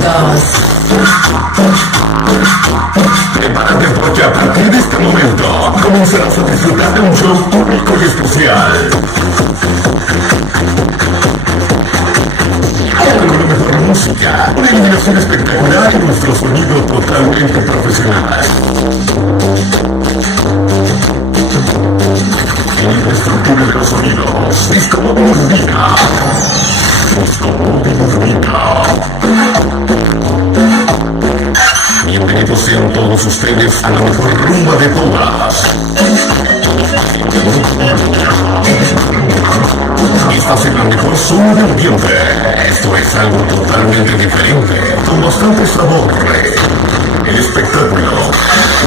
sonidos. Prepárate porque a partir de este momento comenzarás a disfrutar de un show único y especial. Con la mejor música, una iluminación espectacular y nuestro sonido totalmente profesional. Indestructible de los sonidos, Disco Móvil Urbina. Disco Móvil Urbina. Bienvenidos sean todos ustedes a la mejor rumba de todas. Estás en la mejor zona de ambiente. Esto es algo totalmente diferente, con bastante sabor. El espectáculo,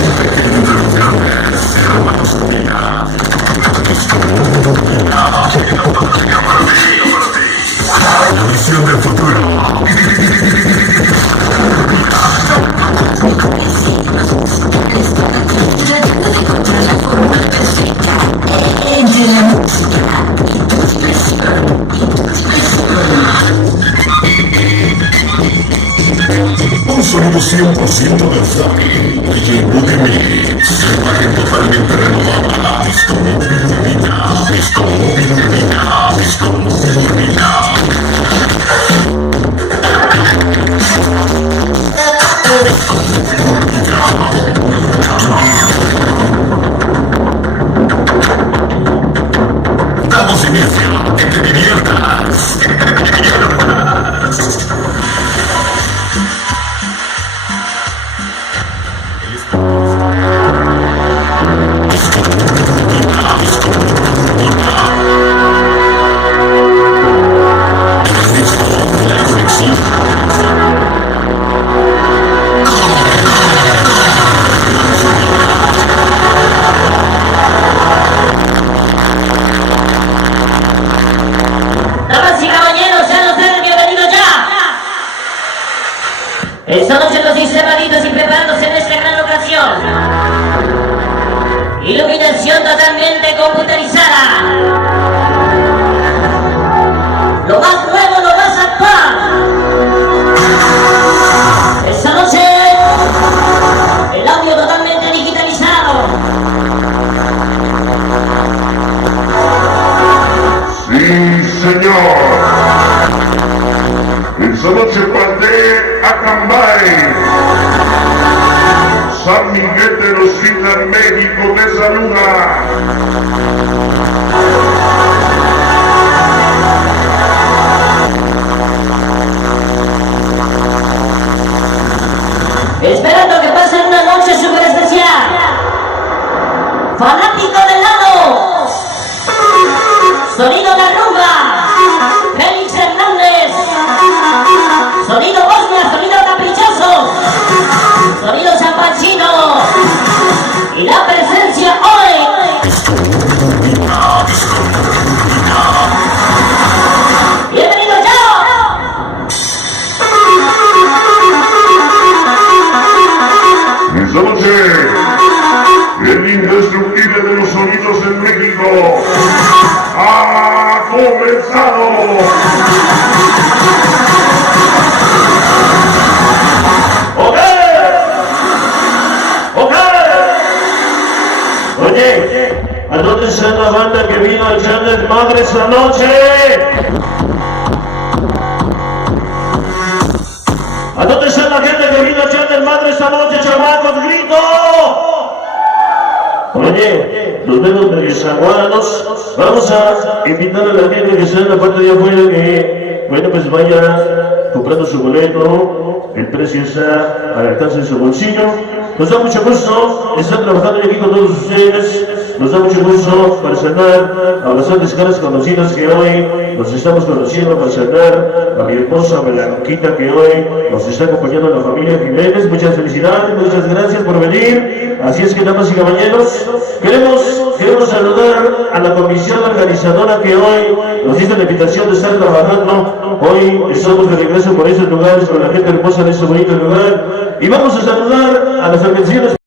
un pequeño entre los grandes, se roba tu vida. Disco Móvil Urbina. La visión del futuro. Un sonido 100% versátil, DJ Boogie Mix, imagen totalmente renovada, Disco Móvil Urbina, Disco Móvil Urbina, Disco Móvil Urbina. Damos inicio, que te diviertas, que te diviertas. Esta noche los encerraditos y preparándose en esta gran ocasión. Iluminación totalmente computarizada. Lo más nuevo, lo más actual. Esta noche el audio totalmente digitalizado. Sí, señor. Esta noche parte Acambay. San Miguel de los Islas México te saluda. Esperando que pasen una noche súper especial. Fanático del lado. Sonido La Rumba. Félix Hernández. Sonido Bosnia, sonido caprichoso. Sonido San Pachino. Y la presencia hoy. Disco Móvil Urbina, Disco Móvil Urbina. Bienvenido ya. Esta noche, el indestructible de los sonidos en México ha comenzado. Oye, ¿a dónde está la banda que vino a echar desmadre esta noche? ¿A dónde está la gente que vino a echar desmadre esta noche, chamacos? ¡Grito! Oye, los dedos medio vamos a invitar a la gente que está en la parte de afuera que, bueno, pues vaya comprando su boleto, el precio está al alcance de su bolsillo. Nos da mucho gusto estar trabajando aquí con todos ustedes, nos da mucho gusto personal a bastantes caras conocidas que hoy nos estamos conociendo, personal a mi esposa Melanquita que hoy nos está acompañando en la familia Jiménez. Muchas felicidades, muchas gracias por venir. Así es que, damas y caballeros, queremos saludar a la comisión organizadora que hoy nos hizo la invitación de estar trabajando. Hoy estamos de regreso por esos lugares con la gente hermosa de ese bonito lugar y vamos a saludar a las organizaciones